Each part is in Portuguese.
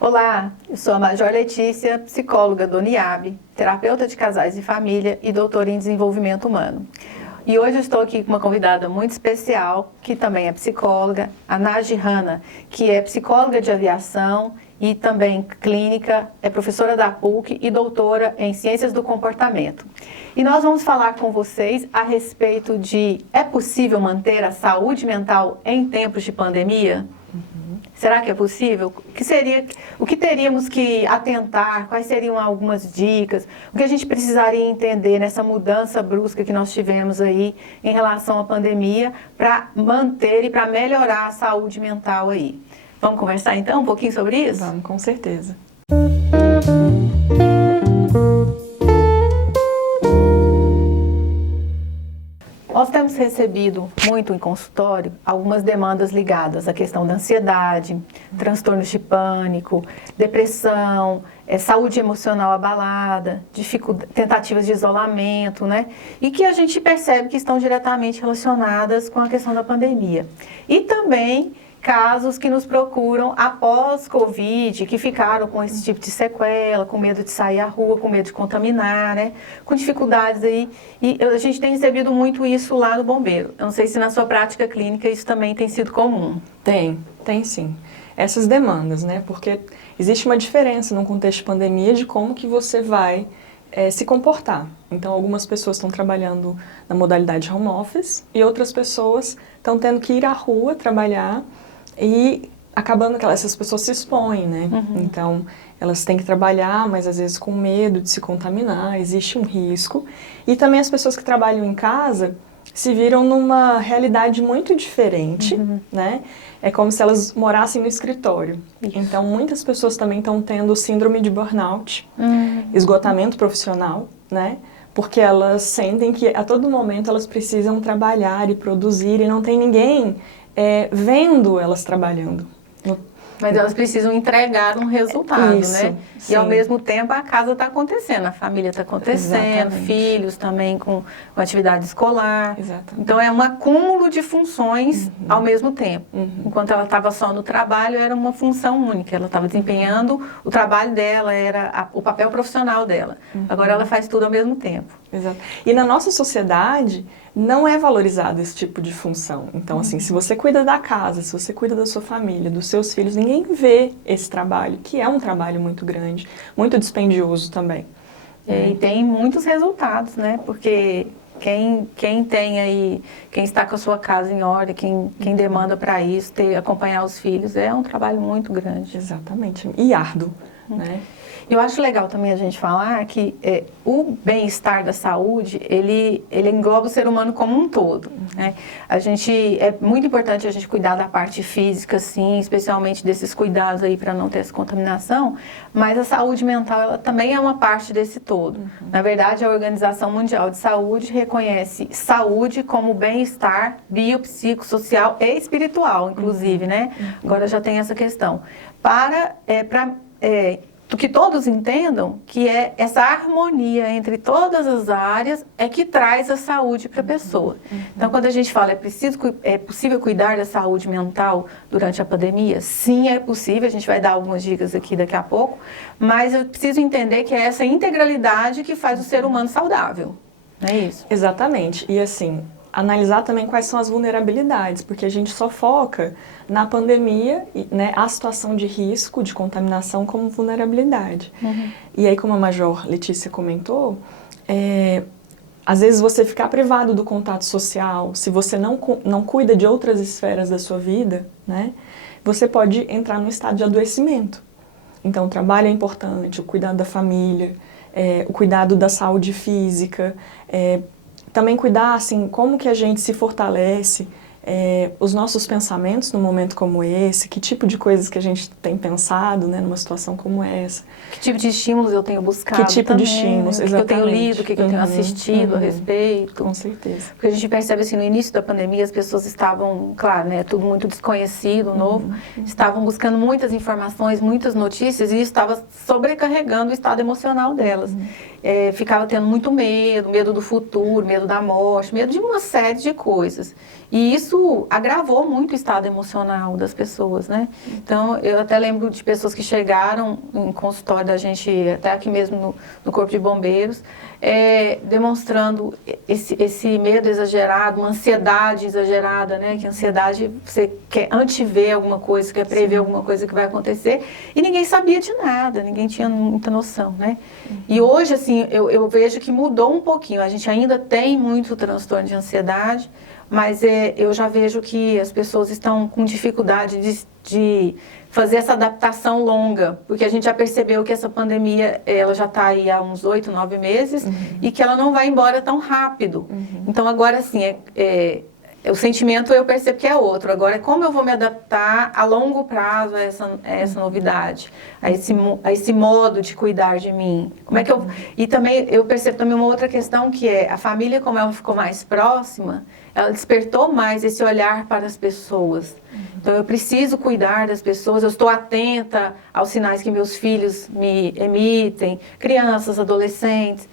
Olá, eu sou a Major Letícia, psicóloga do NIAB, terapeuta de casais e família e doutora em desenvolvimento humano. E hoje eu estou aqui com uma convidada muito especial, que também é psicóloga, a Naji Hanna, que é psicóloga de aviação e também clínica, é professora da PUC e doutora em ciências do comportamento. E nós vamos falar com vocês a respeito de: é possível manter a saúde mental em tempos de pandemia? Será que é possível? O que teríamos que atentar? Quais seriam algumas dicas? O que a gente precisaria entender nessa mudança brusca que nós tivemos aí em relação à pandemia para manter e para melhorar a saúde mental aí? Vamos conversar então um pouquinho sobre isso? Vamos, com certeza. Nós temos recebido muito em consultório algumas demandas ligadas à questão da ansiedade, transtornos de pânico, depressão, saúde emocional abalada, tentativas de isolamento, né? E que a gente percebe que estão diretamente relacionadas com a questão da pandemia. E também casos que nos procuram após Covid, que ficaram com esse tipo de sequela, com medo de sair à rua, com medo de contaminar, né? Com dificuldades aí. E a gente tem recebido muito isso lá no Bombeiro. Eu não sei se na sua prática clínica isso também tem sido comum. Tem sim. Essas demandas, né? Porque existe uma diferença no contexto de pandemia de como que você vai se comportar. Então, algumas pessoas estão trabalhando na modalidade home office e outras pessoas estão tendo que ir à rua trabalhar. E acabando que essas pessoas se expõem, né? Então, elas têm que trabalhar, mas às vezes com medo de se contaminar, existe um risco. E também as pessoas que trabalham em casa se viram numa realidade muito diferente, né? É como se elas morassem no escritório. Isso. Então, muitas pessoas também estão tendo síndrome de burnout, esgotamento profissional, né? Porque elas sentem que a todo momento elas precisam trabalhar e produzir e não tem ninguém vendo elas trabalhando. Mas elas precisam entregar um resultado, Isso, né? sim. E ao mesmo tempo a casa está acontecendo, a família está acontecendo, Exatamente. Filhos também com atividade escolar. Exatamente. Então é um acúmulo de funções ao mesmo tempo. Enquanto ela estava só no trabalho, era uma função única. Ela estava desempenhando o trabalho dela, era o papel profissional dela. Agora ela faz tudo ao mesmo tempo. Exato. E na nossa sociedade não é valorizado esse tipo de função. Então, assim, se você cuida da casa, se você cuida da sua família, dos seus filhos, ninguém vê esse trabalho, que é um trabalho muito grande, muito dispendioso também. E tem muitos resultados, né? Porque quem tem aí, quem está com a sua casa em ordem, quem demanda para isso, acompanhar os filhos, é um trabalho muito grande. Exatamente. E árduo, né? Eu acho legal também a gente falar que o bem-estar da saúde, ele engloba o ser humano como um todo, né? É muito importante a gente cuidar da parte física, sim, especialmente desses cuidados aí para não ter essa contaminação, mas a saúde mental, ela também é uma parte desse todo. Na verdade, a Organização Mundial de Saúde reconhece saúde como bem-estar biopsicossocial e espiritual, inclusive, né? Agora já tem essa questão. Que todos entendam que essa harmonia entre todas as áreas é que traz a saúde para a pessoa. Então, quando a gente fala é possível cuidar da saúde mental durante a pandemia? Sim, é possível, a gente vai dar algumas dicas aqui daqui a pouco, mas eu preciso entender que é essa integralidade que faz o ser humano saudável, não é isso? Exatamente. E assim, analisar também quais são as vulnerabilidades, porque a gente só foca na pandemia, né, a situação de risco, de contaminação como vulnerabilidade. E aí, como a Major Letícia comentou, às vezes você ficar privado do contato social, se você não cuida de outras esferas da sua vida, né, você pode entrar num estado de adoecimento. Então, o trabalho é importante, o cuidado da família, o cuidado da saúde física, também cuidar, assim, como que a gente se fortalece, os nossos pensamentos num momento como esse, que tipo de coisas que a gente tem pensado, né, numa situação como essa. Que tipo de estímulos eu tenho buscado Que tipo também, de estímulos, o que eu tenho lido, o que eu tenho Exatamente. assistido a respeito. Com certeza. Porque a gente percebe assim, no início da pandemia as pessoas estavam, claro, né, tudo muito desconhecido, novo, estavam buscando muitas informações, muitas notícias e isso estava sobrecarregando o estado emocional delas. ficava tendo muito medo do futuro, medo da morte, medo de uma série de coisas. E isso agravou muito o estado emocional das pessoas, né? Então, eu até lembro de pessoas que chegaram em consultório da gente, até aqui mesmo no Corpo de Bombeiros, demonstrando esse medo exagerado, uma ansiedade exagerada, né? Que ansiedade, você quer antever alguma coisa, quer prever alguma coisa que vai acontecer, e ninguém sabia de nada, ninguém tinha muita noção, né? E hoje, assim, eu vejo que mudou um pouquinho, a gente ainda tem muito transtorno de ansiedade, mas eu já vejo que as pessoas estão com dificuldade de fazer essa adaptação longa, porque a gente já percebeu que essa pandemia, ela já está aí há uns 8, 9 meses, e que ela não vai embora tão rápido. Então, agora, assim, o sentimento eu percebo que é outro. Agora, como eu vou me adaptar a longo prazo a essa novidade, a esse modo de cuidar de mim? Como é que E também, eu percebo também uma outra questão, que é a família, como ela ficou mais próxima, ela despertou mais esse olhar para as pessoas. Então, eu preciso cuidar das pessoas, eu estou atenta aos sinais que meus filhos me emitem, crianças, adolescentes,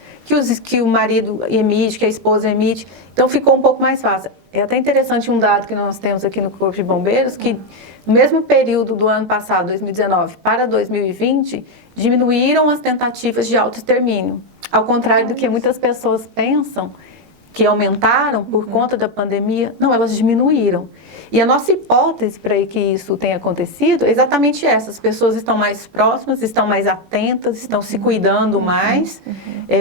que o marido emite, que a esposa emite. Então, ficou um pouco mais fácil. É até interessante um dado que nós temos aqui no Corpo de Bombeiros, que no mesmo período do ano passado, 2019, para 2020, diminuíram as tentativas de autoextermínio. Ao contrário do que muitas pessoas pensam, que aumentaram por conta da pandemia, não, elas diminuíram. E a nossa hipótese para que isso tenha acontecido é exatamente essa: as pessoas estão mais próximas, estão mais atentas, estão se cuidando mais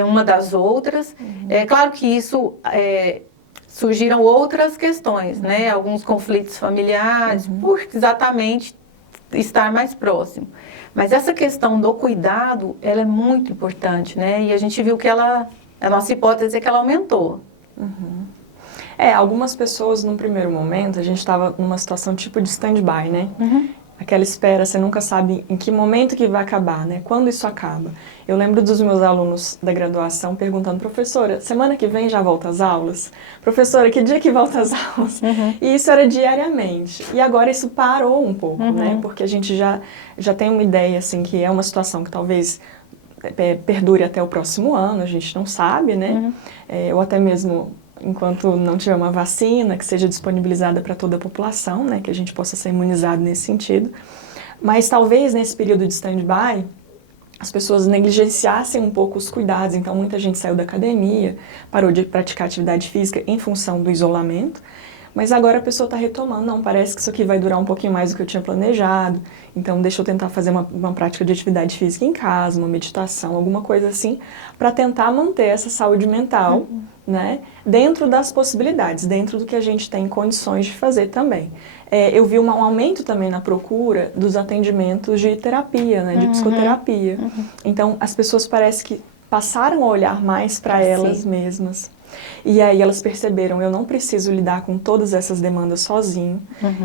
uma das outras. É claro que isso surgiram outras questões, né? Alguns conflitos familiares, por exatamente estar mais próximo. Mas essa questão do cuidado, ela é muito importante, né? E a gente viu que a nossa hipótese é que ela aumentou. Algumas pessoas, num primeiro momento, a gente estava numa situação tipo de stand-by, né? Aquela espera, você nunca sabe em que momento que vai acabar, né? Quando isso acaba. Eu lembro dos meus alunos da graduação perguntando: professora, semana que vem já volta às aulas? Professora, que dia que volta às aulas? E isso era diariamente. E agora isso parou um pouco, né? Porque a gente já tem uma ideia, assim, que é uma situação que talvez perdure até o próximo ano, a gente não sabe, né? Ou até mesmo enquanto não tiver uma vacina que seja disponibilizada para toda a população, né? Que a gente possa ser imunizado nesse sentido. Mas talvez nesse período de stand-by as pessoas negligenciassem um pouco os cuidados. Então muita gente saiu da academia, parou de praticar atividade física em função do isolamento. Mas agora a pessoa está retomando: não, parece que isso aqui vai durar um pouquinho mais do que eu tinha planejado, então deixa eu tentar fazer uma prática de atividade física em casa, uma meditação, alguma coisa assim, para tentar manter essa saúde mental, né, dentro das possibilidades, dentro do que a gente tem condições de fazer também. Eu vi um aumento também na procura dos atendimentos de terapia, né, de psicoterapia. Então as pessoas parece que passaram a olhar mais para elas mesmas. E aí elas perceberam: eu não preciso lidar com todas essas demandas sozinho,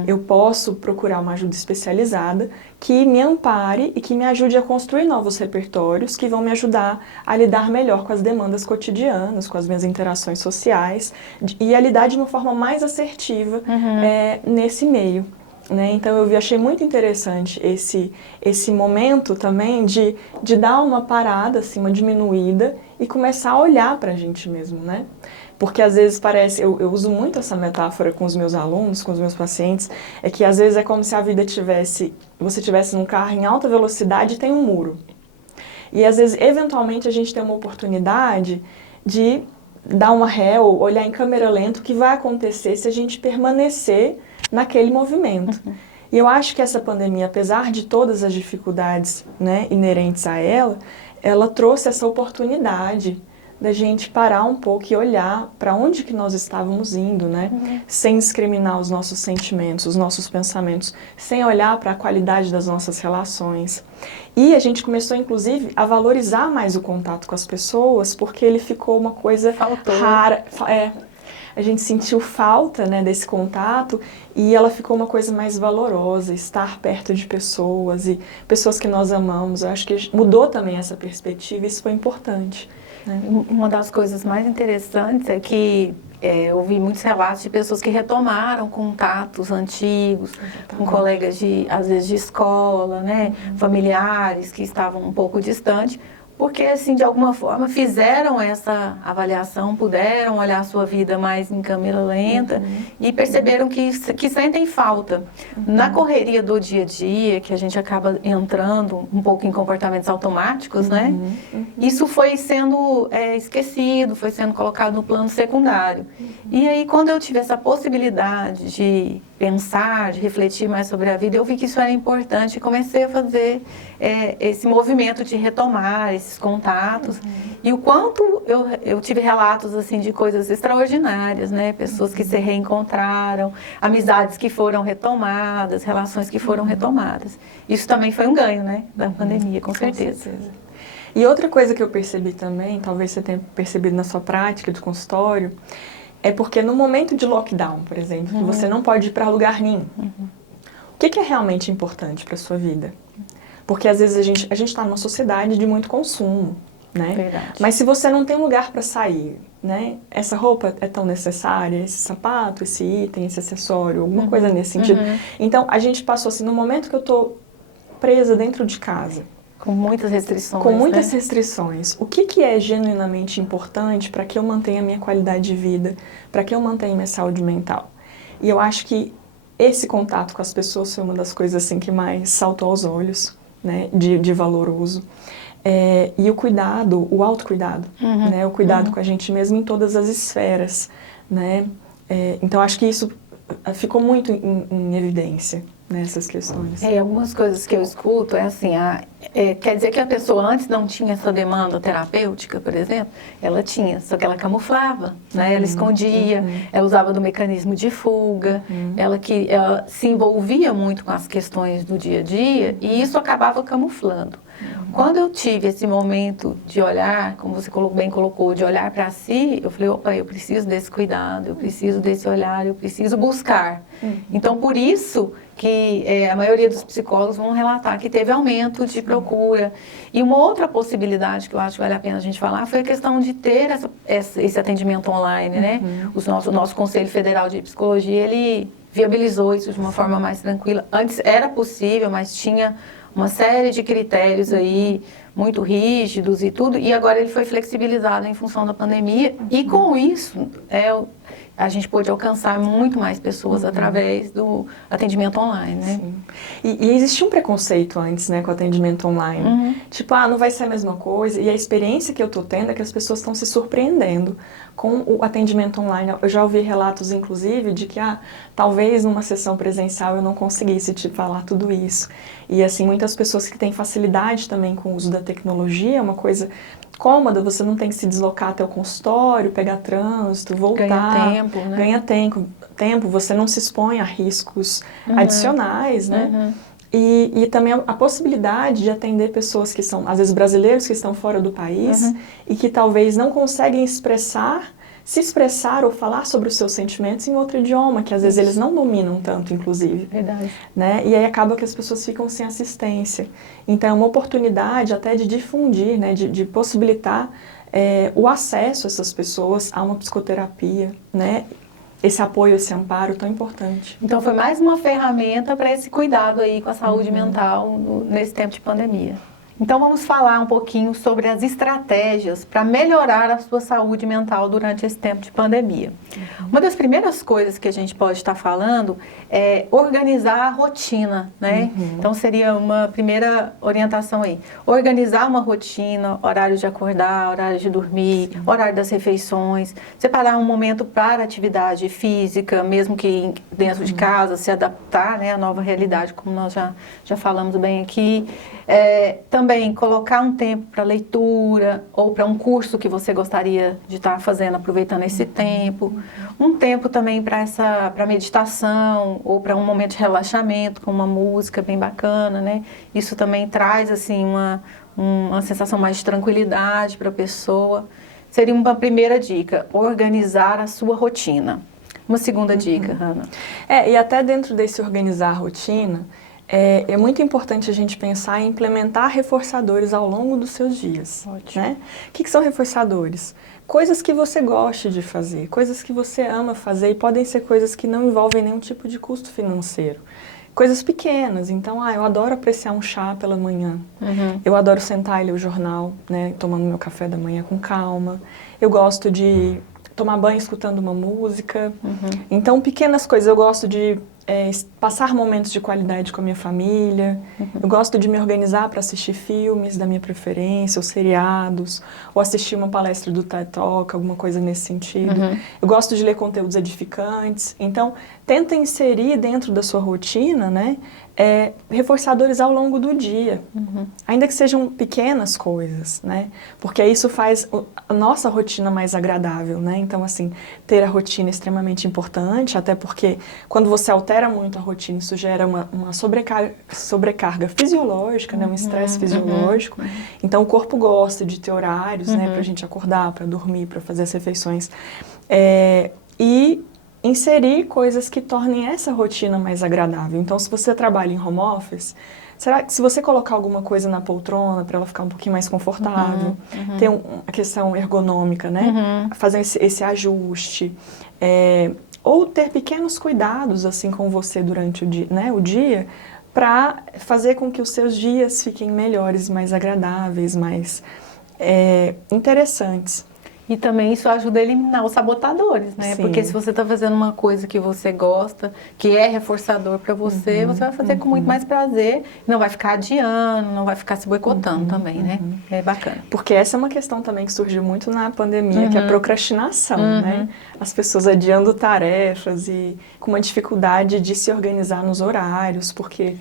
eu posso procurar uma ajuda especializada que me ampare e que me ajude a construir novos repertórios que vão me ajudar a lidar melhor com as demandas cotidianas, com as minhas interações sociais, e a lidar de uma forma mais assertiva nesse meio. Né? Então eu achei muito interessante esse momento também de dar uma parada, assim, uma diminuída, e começar a olhar para a gente mesmo, né? Porque às vezes parece, eu uso muito essa metáfora com os meus alunos, com os meus pacientes, é que às vezes é como se a vida você estivesse num carro em alta velocidade e tem um muro. E às vezes, eventualmente, a gente tem uma oportunidade de dar uma ré ou olhar em câmera lenta o que vai acontecer se a gente permanecer naquele movimento. E eu acho que essa pandemia, apesar de todas as dificuldades, né, inerentes a ela trouxe essa oportunidade da gente parar um pouco e olhar para onde que nós estávamos indo, né? Sem discriminar os nossos sentimentos, os nossos pensamentos, sem olhar para a qualidade das nossas relações. E a gente começou, inclusive, a valorizar mais o contato com as pessoas, porque ele ficou uma coisa rara. A gente sentiu falta, né, desse contato, e ela ficou uma coisa mais valorosa, estar perto de pessoas e pessoas que nós amamos. Eu acho que mudou também essa perspectiva, e isso foi importante. Né? Uma das coisas mais interessantes é que eu ouvi muitos relatos de pessoas que retomaram contatos antigos, com colegas às vezes de escola, né, familiares que estavam um pouco distantes, porque, assim, de alguma forma fizeram essa avaliação, puderam olhar a sua vida mais em câmera lenta e perceberam que sentem falta. Na correria do dia a dia, que a gente acaba entrando um pouco em comportamentos automáticos, né? Isso foi sendo esquecido, foi sendo colocado no plano secundário. E aí, quando eu tive essa possibilidade de pensar, de refletir mais sobre a vida, eu vi que isso era importante e comecei a fazer esse movimento de retomar esses contatos. E o quanto eu tive relatos assim de coisas extraordinárias, né? Pessoas que se reencontraram, amizades que foram retomadas, relações que foram retomadas. Isso também foi um ganho, né? Da pandemia, com certeza. E outra coisa que eu percebi também, talvez você tenha percebido na sua prática do consultório, é porque no momento de lockdown, por exemplo, que você não pode ir para lugar nenhum, o que é realmente importante para a sua vida? Porque às vezes a gente está numa sociedade de muito consumo, né? Verdade. Mas se você não tem um lugar para sair, né? Essa roupa é tão necessária, esse sapato, esse item, esse acessório, alguma coisa nesse sentido. Então a gente passou assim, no momento que eu estou presa dentro de casa, com muitas restrições. Com muitas né? restrições. O que é genuinamente importante para que eu mantenha a minha qualidade de vida, para que eu mantenha a minha saúde mental? E eu acho que esse contato com as pessoas foi uma das coisas assim que mais saltou aos olhos, né, de valoroso. E o cuidado, o autocuidado, né, o cuidado com a gente mesmo em todas as esferas, né? Então acho que isso ficou muito em evidência nessas questões. Algumas coisas que eu escuto assim, quer dizer que a pessoa antes não tinha essa demanda terapêutica, por exemplo? Ela tinha, só que ela camuflava, né? Ela escondia, ela usava do mecanismo de fuga, ela se envolvia muito com as questões do dia a dia e isso acabava camuflando. Quando eu tive esse momento de olhar, como você bem colocou, de olhar para si, eu falei, opa, eu preciso desse cuidado, eu preciso desse olhar, eu preciso buscar. Então, por isso que a maioria dos psicólogos vão relatar que teve aumento de procura. E uma outra possibilidade que eu acho que vale a pena a gente falar foi a questão de ter esse atendimento online, né? O nosso Conselho Federal de Psicologia, ele viabilizou isso de uma forma mais tranquila. Antes era possível, mas tinha uma série de critérios aí muito rígidos e tudo, e agora ele foi flexibilizado em função da pandemia, e com isso a gente pôde alcançar muito mais pessoas através do atendimento online, né? Sim. E existia um preconceito antes, né, com o atendimento online. Tipo, não vai ser a mesma coisa. E a experiência que eu tô tendo é que as pessoas estão se surpreendendo com o atendimento online. Eu já ouvi relatos, inclusive, de que, talvez numa sessão presencial eu não conseguisse te falar tudo isso. E, assim, muitas pessoas que têm facilidade também com o uso da tecnologia, é uma coisa cômoda, você não tem que se deslocar até o consultório, pegar trânsito, voltar. Ganha tempo, né? Ganha tempo, você não se expõe a riscos adicionais, né? E também a possibilidade de atender pessoas que são, às vezes, brasileiros que estão fora do país e que talvez não conseguem se expressar ou falar sobre os seus sentimentos em outro idioma, que às vezes eles não dominam tanto, inclusive. Verdade. Né? E aí acaba que as pessoas ficam sem assistência. Então é uma oportunidade até de difundir, né? de possibilitar o acesso a essas pessoas a uma psicoterapia, né? Esse apoio, esse amparo tão importante. Então foi mais uma ferramenta para esse cuidado aí com a saúde mental nesse tempo de pandemia. Então vamos falar um pouquinho sobre as estratégias para melhorar a sua saúde mental durante esse tempo de pandemia. Uma das primeiras coisas que a gente pode estar falando é organizar a rotina, né? Então seria uma primeira orientação aí. Organizar uma rotina, horário de acordar, horário de dormir, horário das refeições, separar um momento para atividade física, mesmo que dentro de casa, se adaptar, né, à nova realidade, como nós já falamos bem aqui. Também colocar um tempo para leitura ou para um curso que você gostaria de estar fazendo, aproveitando esse tempo. Um tempo também para meditação ou para um momento de relaxamento com uma música bem bacana, né? Isso também traz assim uma sensação mais de tranquilidade para a pessoa. Seria uma primeira dica, organizar a sua rotina. Uma segunda dica, Hannah. E até dentro desse organizar a rotina, é muito importante a gente pensar em implementar reforçadores ao longo dos seus dias. Ótimo. Né? O que são reforçadores? Coisas que você goste de fazer, coisas que você ama fazer e podem ser coisas que não envolvem nenhum tipo de custo financeiro. coisas pequenas. Então, eu adoro apreciar um chá pela manhã. Eu adoro sentar e ler o jornal, né, tomando meu café da manhã com calma. Eu gosto de tomar banho escutando uma música. Então, pequenas coisas. Eu gosto de passar momentos de qualidade com a minha família. Eu gosto de me organizar para assistir filmes da minha preferência, ou seriados, ou assistir uma palestra do TED Talk, alguma coisa nesse sentido. Eu gosto de ler conteúdos edificantes. Então, tenta inserir dentro da sua rotina, né, reforçadores ao longo do dia, ainda que sejam pequenas coisas, né, porque isso faz a nossa rotina mais agradável, né, então assim, ter a rotina é extremamente importante, até porque quando você altera muito a rotina, isso gera uma sobrecarga fisiológica, né, um estresse fisiológico, então o corpo gosta de ter horários, né, pra gente acordar, para dormir, para fazer as refeições, e inserir coisas que tornem essa rotina mais agradável. Então, se você trabalha em home office, será que se você colocar alguma coisa na poltrona para ela ficar um pouquinho mais confortável, ter a questão ergonômica, né? Fazer esse ajuste, ou ter pequenos cuidados assim com você durante o dia, para fazer com que os seus dias fiquem melhores, mais agradáveis, mais interessantes. E também isso ajuda a eliminar os sabotadores, né? Sim. Porque se você está fazendo uma coisa que você gosta, que é reforçador para você, você vai fazer com muito mais prazer, não vai ficar adiando, não vai ficar se boicotando também, né? É bacana. Porque essa é uma questão também que surgiu muito na pandemia, que é a procrastinação, né? As pessoas adiando tarefas e com uma dificuldade de se organizar nos horários, porque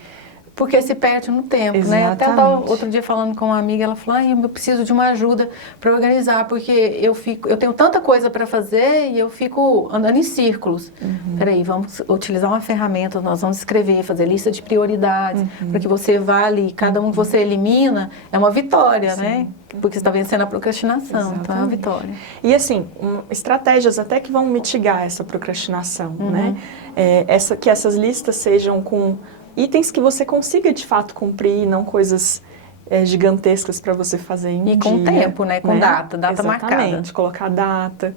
se perde no tempo, né? Até eu estava outro dia falando com uma amiga, ela falou, eu preciso de uma ajuda para organizar, porque eu tenho tanta coisa para fazer e eu fico andando em círculos. Peraí, vamos utilizar uma ferramenta, nós vamos escrever, fazer lista de prioridades, para que você vá ali, cada um que você elimina é uma vitória, né? Porque você está vencendo a procrastinação, então é uma vitória. E assim, estratégias até que vão mitigar essa procrastinação, né? Que essas listas sejam com itens que você consiga de fato cumprir, não coisas gigantescas para você fazer em dia. E com tempo, né? Com data marcada. Exatamente, colocar data.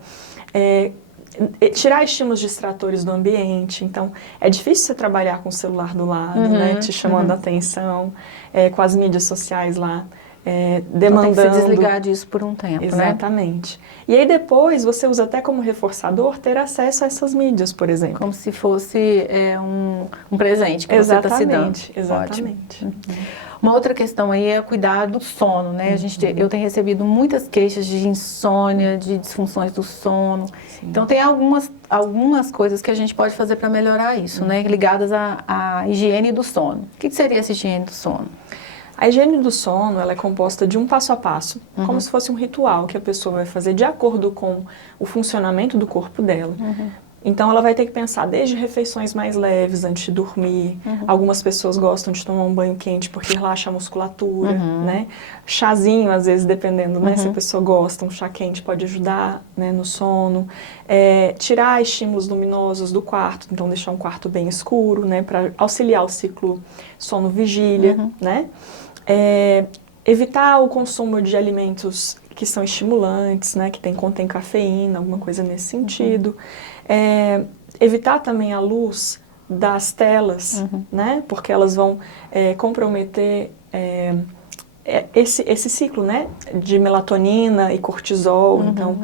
Tirar estímulos distratórios do ambiente. Então, é difícil você trabalhar com o celular do lado, né? Te chamando a atenção, com as mídias sociais lá. Demandando... Então tem que se desligar disso por um tempo, Exatamente. E aí depois você usa até como reforçador ter acesso a essas mídias, por exemplo. Como se fosse um presente que você está se dando. Exatamente. Uma outra questão aí é cuidar do sono, né? Eu tenho recebido muitas queixas de insônia, de disfunções do sono. Sim. Então tem algumas coisas que a gente pode fazer para melhorar isso, né? Ligadas à higiene do sono. O que seria essa higiene do sono? A higiene do sono, ela é composta de um passo a passo, como se fosse um ritual que a pessoa vai fazer de acordo com o funcionamento do corpo dela. Então, ela vai ter que pensar desde refeições mais leves antes de dormir. Algumas pessoas gostam de tomar um banho quente porque relaxa a musculatura, né? Chazinho, às vezes, dependendo, né? Se a pessoa gosta, um chá quente pode ajudar, né, no sono. Tirar estímulos luminosos do quarto, então deixar um quarto bem escuro, né? Para auxiliar o ciclo sono-vigília, né? Evitar o consumo de alimentos que são estimulantes, né, que contém cafeína, alguma coisa nesse sentido. Evitar também a luz das telas, né, porque elas vão comprometer esse ciclo, né, de melatonina e cortisol, então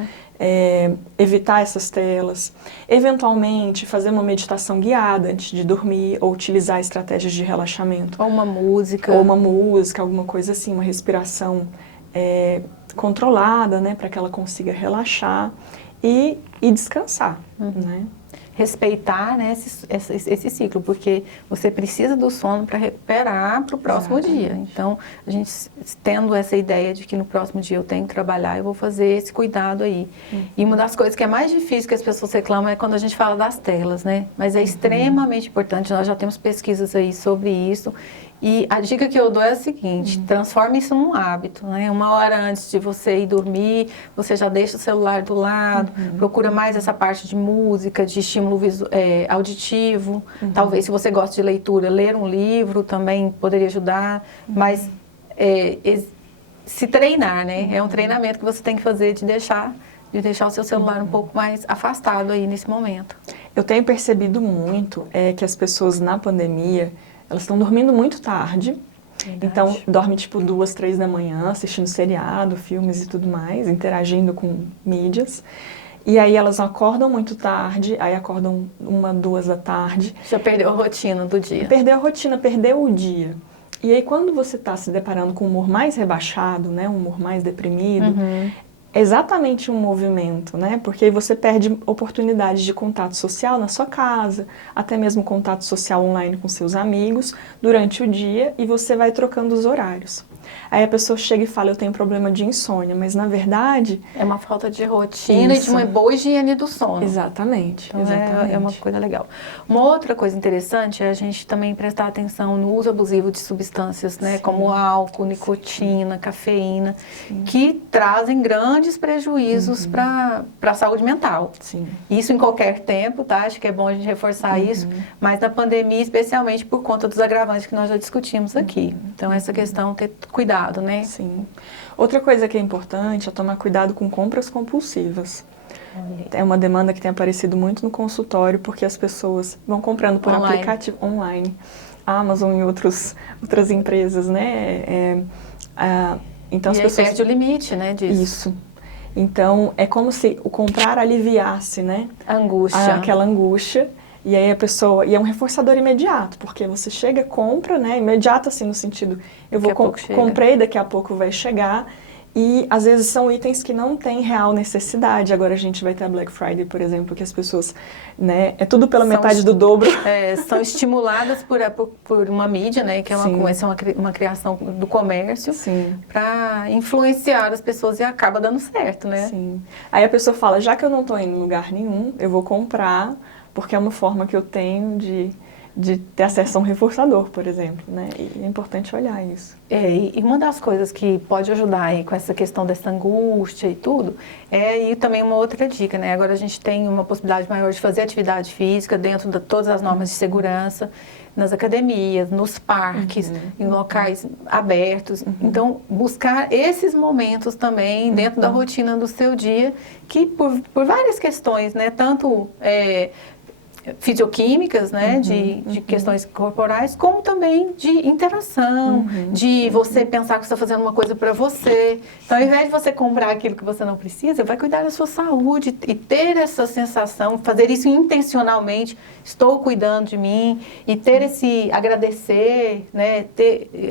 evitar essas telas, eventualmente fazer uma meditação guiada antes de dormir ou utilizar estratégias de relaxamento. Ou uma música, alguma coisa assim, uma respiração controlada, né, para que ela consiga relaxar e descansar, né? Respeitar, né, esse ciclo, porque você precisa do sono para recuperar para o próximo dia. Então, a gente tendo essa ideia de que no próximo dia eu tenho que trabalhar, eu vou fazer esse cuidado aí. E uma das coisas que é mais difícil que as pessoas reclamam é quando a gente fala das telas, né? Mas é extremamente importante, nós já temos pesquisas aí sobre isso. E a dica que eu dou é a seguinte, transforme isso num hábito, né? 1 hora antes de você ir dormir, você já deixa o celular do lado, procura mais essa parte de música, de estímulo auditivo. Talvez, se você gosta de leitura, ler um livro também poderia ajudar, mas se treinar, né? É um treinamento que você tem que fazer de deixar o seu celular um pouco mais afastado aí nesse momento. Eu tenho percebido muito que as pessoas na pandemia elas estão dormindo muito tarde. Verdade. Então, dorme tipo 2, 3 da manhã, assistindo seriado, filmes e tudo mais, interagindo com mídias. E aí elas acordam muito tarde, aí acordam 1, 2 da tarde. Já perdeu a rotina do dia. Perdeu a rotina, perdeu o dia. E aí quando você está se deparando com um humor mais rebaixado, né, um humor mais deprimido, é exatamente um movimento, né? Porque aí você perde oportunidades de contato social na sua casa, até mesmo contato social online com seus amigos durante o dia, e você vai trocando os horários. Aí a pessoa chega e fala, eu tenho problema de insônia, mas na verdade... É uma falta de rotina Isso. e de uma boa higiene do sono. Exatamente, Então, exatamente. é uma coisa legal. Uma outra coisa interessante é a gente também prestar atenção no uso abusivo de substâncias, né? Sim. Como álcool, nicotina, cafeína, que trazem grandes prejuízos para a saúde mental. Sim. Isso em qualquer tempo, tá? Acho que é bom a gente reforçar isso, mas na pandemia, especialmente por conta dos agravantes que nós já discutimos aqui. Então, essa questão, ter cuidado, né? Sim. Outra coisa que é importante é tomar cuidado com compras compulsivas. É uma demanda que tem aparecido muito no consultório, porque as pessoas vão comprando por aplicativo online, Amazon e outras empresas, né? Então, e as aí pessoas... perde o limite, né, disso. Isso. Então, é como se o comprar aliviasse, né? Angústia. Aquela angústia. E aí a pessoa... E é um reforçador imediato, porque você chega, compra, né? Imediato, assim, no sentido... Eu vou comprei, daqui a pouco vai chegar. E, às vezes, são itens que não têm real necessidade. Agora a gente vai ter a Black Friday, por exemplo, que as pessoas... né? É tudo pela metade do dobro. São estimuladas por uma mídia, né? Que é uma criação do comércio. Para influenciar as pessoas e acaba dando certo, né? Sim. Aí a pessoa fala, já que eu não estou indo em lugar nenhum, eu vou comprar... porque é uma forma que eu tenho de ter acesso a um reforçador, por exemplo, né? E é importante olhar isso. E uma das coisas que pode ajudar aí com essa questão dessa angústia e tudo, e também uma outra dica, né? Agora a gente tem uma possibilidade maior de fazer atividade física dentro de todas as normas de segurança, nas academias, nos parques, em locais abertos. Então, buscar esses momentos também dentro da rotina do seu dia, que por várias questões, né? Tanto... fisicoquímicas, né, de questões corporais, como também de interação, de você pensar que você está fazendo uma coisa para você. Então, ao invés de você comprar aquilo que você não precisa, vai cuidar da sua saúde e ter essa sensação, fazer isso intencionalmente, estou cuidando de mim, e ter esse agradecer, né,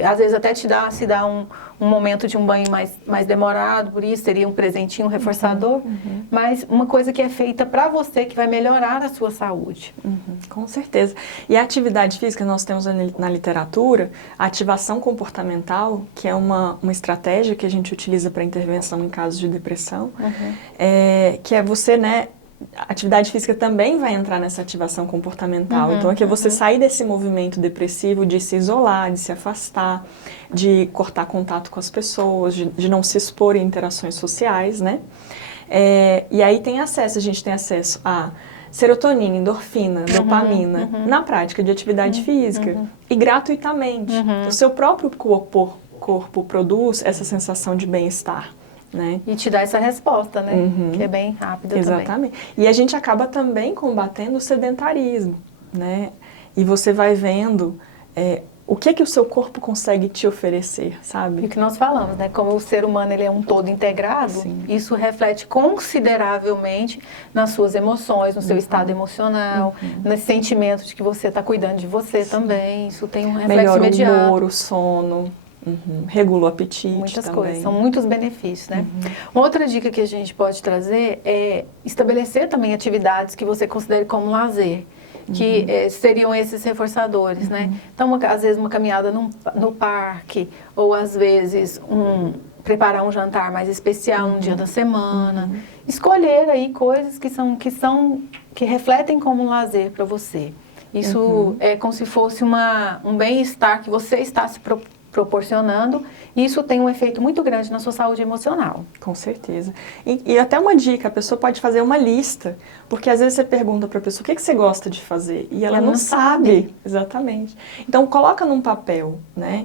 às vezes até se dar um momento de um banho mais demorado, por isso seria um presentinho, um reforçador, mas uma coisa que é feita para você, que vai melhorar a sua saúde. Com certeza. E a atividade física, nós temos na literatura, a ativação comportamental, que é uma estratégia que a gente utiliza para intervenção em casos de depressão, que é você, né, a atividade física também vai entrar nessa ativação comportamental. Então, é você sair desse movimento depressivo de se isolar, de se afastar, de cortar contato com as pessoas, de não se expor em interações sociais, né? E aí a gente tem acesso a serotonina, endorfina, dopamina, na prática de atividade física, e gratuitamente. O seu próprio corpo produz essa sensação de bem-estar. Né? E te dá essa resposta, né? Que é bem rápida também. Exatamente. E a gente acaba também combatendo o sedentarismo, né? E você vai vendo o que o seu corpo consegue te oferecer, sabe? E o que nós falamos, né? Como o ser humano ele é um todo integrado, isso reflete consideravelmente nas suas emoções, no seu estado emocional, nesse sentimento de que você está cuidando de você também. Isso tem um reflexo imediato. Melhora o humor, o sono. Regula o apetite. Muitas também. coisas, são muitos benefícios, né? Uma outra dica que a gente pode trazer é estabelecer também atividades que você considere como lazer, que seriam esses reforçadores, né? Então, às vezes uma caminhada no parque, ou às vezes preparar um jantar mais especial um dia da semana, escolher aí coisas que refletem como um lazer para você. Isso é como se fosse um bem-estar que você está se proporcionando, e isso tem um efeito muito grande na sua saúde emocional. Com certeza. E até uma dica, a pessoa pode fazer uma lista, porque às vezes você pergunta para a pessoa o que você gosta de fazer, e ela não sabe. Exatamente. Então, coloca num papel, né?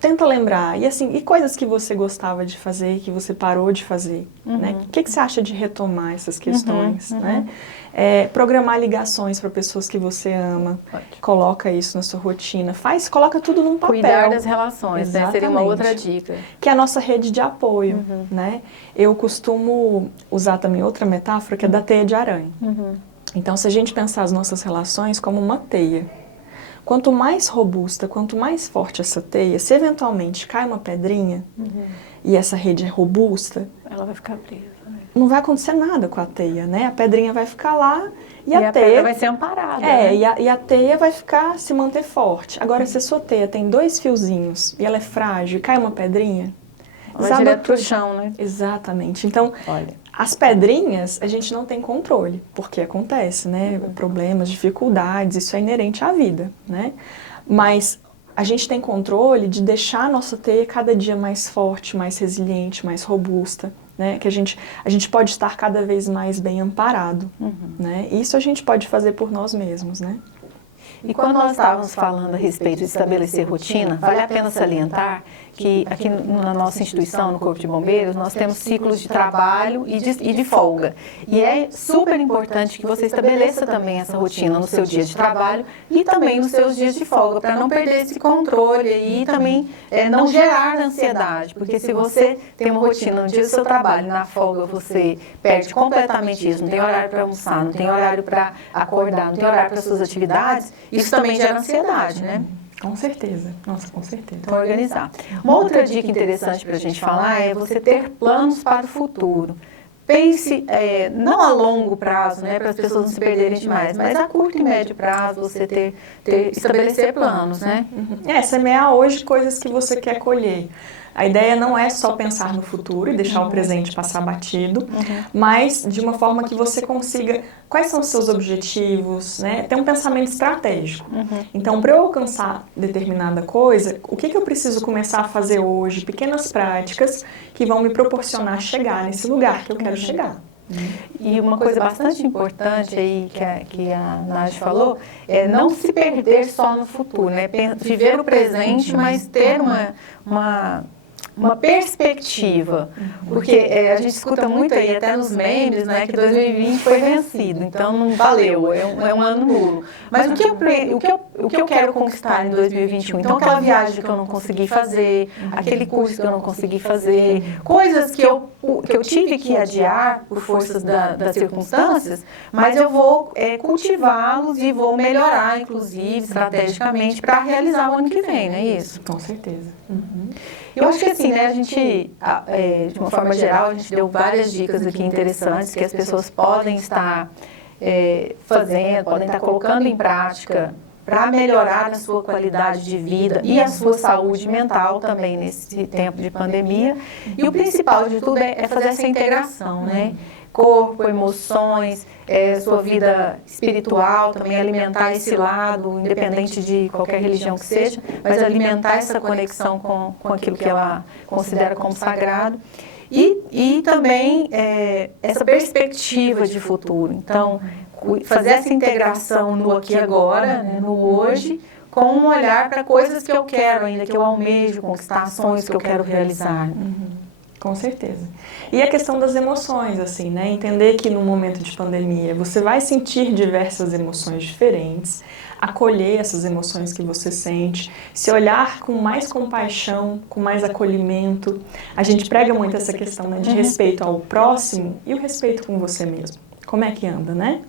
tenta lembrar. E assim, e coisas que você gostava de fazer, que você parou de fazer, né? O que você acha de retomar essas questões, né? Programar ligações para pessoas que você ama, coloca isso na sua rotina, coloca tudo num papel. Cuidar das relações, né? Seria uma outra dica. Que é a nossa rede de apoio, né? Eu costumo usar também outra metáfora, que é da teia de aranha. Então, se a gente pensar as nossas relações como uma teia, quanto mais robusta, quanto mais forte essa teia, se eventualmente cai uma pedrinha e essa rede é robusta, ela vai ficar presa, né? Não vai acontecer nada com a teia, né? A pedrinha vai ficar lá e a teia vai ser amparada. Né? E a teia vai se manter forte. Agora, se a sua teia tem 2 fiozinhos e ela é frágil e cai uma pedrinha, vai direto pro chão, né? Exatamente. Então, olha, as pedrinhas a gente não tem controle, porque acontece, né? Problemas, dificuldades, isso é inerente à vida, né? Mas a gente tem controle de deixar a nossa teia cada dia mais forte, mais resiliente, mais robusta, né? Que a gente pode estar cada vez mais bem amparado, né? Isso a gente pode fazer por nós mesmos, né? E quando nós estávamos falando a respeito de estabelecer rotina, vale a pena salientar que aqui na nossa instituição, no Corpo de Bombeiros, nós temos ciclos de trabalho e de folga. E é super importante que você estabeleça também essa rotina no seu dia de trabalho e também nos seus dias de folga, para não perder esse controle e também não gerar ansiedade. Porque se você tem uma rotina no dia do seu trabalho, na folga você perde completamente isso, não tem horário para almoçar, não tem horário para acordar, não tem horário para suas atividades, isso também gera ansiedade, né? Com certeza, nossa, com certeza. Então, organizar. Uma outra dica interessante para a gente falar é você ter planos para o futuro. Pense, não a longo prazo, né, para as pessoas não se perderem demais, mas a curto e médio prazo você estabelecer planos, né? Semear hoje coisas que você quer colher. A ideia não é só pensar no futuro e deixar o presente passar batido, mas de uma forma que você consiga, quais são os seus objetivos, né? Ter um pensamento estratégico. Então, para eu alcançar determinada coisa, o que eu preciso começar a fazer hoje? Pequenas práticas que vão me proporcionar chegar nesse lugar que eu quero chegar. E uma coisa bastante importante aí que a Nádia falou é não se perder só no futuro, né? Viver o presente, mas ter uma perspectiva, porque a gente escuta muito aí, até nos memes, né, que 2020 foi vencido, então não valeu, é um ano nulo. Mas o que eu quero conquistar em 2021? Então, aquela viagem que eu não consegui fazer, aquele curso que eu não consegui fazer, coisas que eu tive que adiar por forças das circunstâncias, mas eu vou cultivá-los e vou melhorar, inclusive, estrategicamente, para realizar o ano que vem, não é isso? Com certeza. Eu acho que assim, né, a gente, de uma forma geral, a gente deu várias dicas aqui interessantes que as pessoas podem estar fazendo, podem estar colocando em prática para melhorar a sua qualidade de vida e a sua saúde mental também nesse tempo de pandemia. E o principal de tudo é fazer essa integração, né? Corpo, emoções, sua vida espiritual, também alimentar esse lado, independente de qualquer religião que seja, mas alimentar essa conexão com aquilo que ela considera como sagrado. E também essa perspectiva de futuro. Então, fazer essa integração no aqui e agora, né, no hoje, com um olhar para coisas que eu quero ainda, que eu almejo conquistar, ações que eu quero realizar. Com certeza. E a questão das emoções, assim, né? Entender que no momento de pandemia você vai sentir diversas emoções diferentes, acolher essas emoções que você sente, se olhar com mais compaixão, com mais acolhimento. A gente prega muito essa questão, né, de respeito ao próximo e o respeito com você mesmo. Como é que anda, né?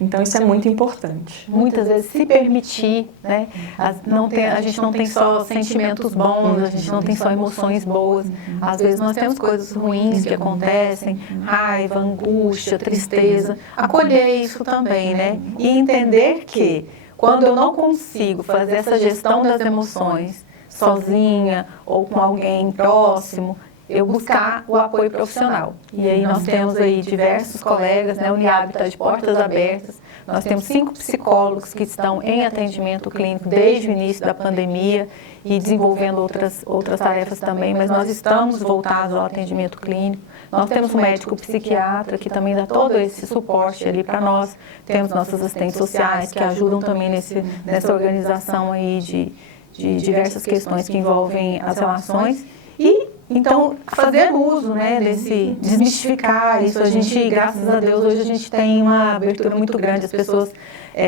Então, isso é muito importante. Muitas vezes se permitir, né? A gente não tem só sentimentos bons, a gente não tem só emoções boas. Às vezes nós temos coisas ruins que acontecem, raiva, angústia, tristeza. Acolher isso também, né? E entender que quando eu não consigo fazer essa gestão das emoções sozinha ou com alguém próximo, eu buscar o apoio profissional. E aí nós temos aí diversos colegas, né? O Uniab está de portas abertas. Nós temos 5 psicólogos que estão em atendimento clínico desde o início da pandemia e desenvolvendo outras tarefas também, mas nós estamos voltados ao atendimento clínico. Nós temos um médico psiquiatra que também dá todo esse suporte ali para nós. Temos nossas assistentes sociais que ajudam também nessa organização aí de de diversas questões que envolvem as relações e então fazer uso, né, desmistificar isso. A gente, graças a Deus, hoje a gente tem uma abertura muito grande, as pessoas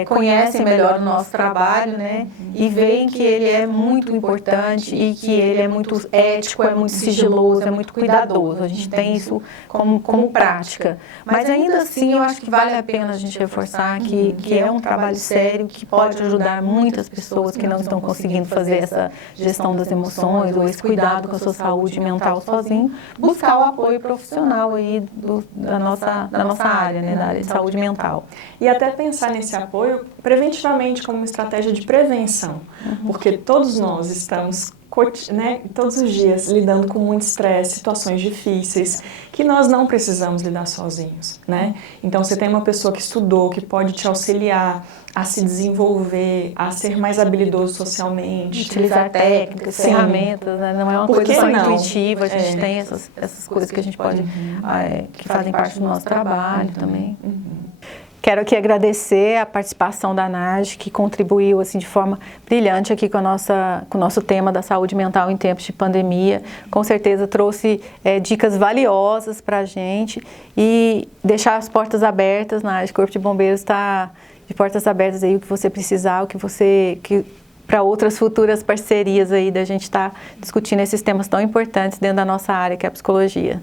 conhecem melhor o nosso trabalho, né, e veem que ele é muito importante e que ele é muito ético, é muito sigiloso, é muito cuidadoso. A gente tem isso como prática. Mas ainda assim, eu acho que vale a pena a gente reforçar que é um trabalho sério, que pode ajudar muitas pessoas que não estão conseguindo fazer essa gestão das emoções ou esse cuidado com a sua saúde mental sozinho, buscar o apoio profissional aí da nossa área, né, da área de saúde mental. E até pensar nesse apoio preventivamente como uma estratégia de prevenção, porque todos nós estamos, né, todos os dias lidando com muito estresse, situações difíceis, que nós não precisamos lidar sozinhos, né? Então, você tem uma pessoa que estudou, que pode te auxiliar a se desenvolver, a ser mais habilidoso socialmente. Utilizar técnicas, ferramentas, né? Não é uma coisa só intuitiva, a gente tem essas coisas que a gente pode, que fazem parte do nosso trabalho também. Quero aqui agradecer a participação da Nagy, que contribuiu assim, de forma brilhante aqui com o nosso tema da saúde mental em tempos de pandemia. Com certeza trouxe dicas valiosas para a gente e deixar as portas abertas. Nagy, Corpo de Bombeiros está de portas abertas aí, o que você precisar, para outras futuras parcerias aí da gente estar discutindo esses temas tão importantes dentro da nossa área, que é a psicologia.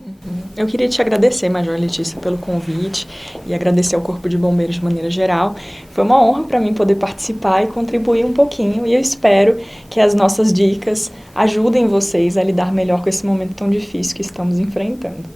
Eu queria te agradecer, Major Letícia, pelo convite e agradecer ao Corpo de Bombeiros de maneira geral. Foi uma honra para mim poder participar e contribuir um pouquinho e eu espero que as nossas dicas ajudem vocês a lidar melhor com esse momento tão difícil que estamos enfrentando.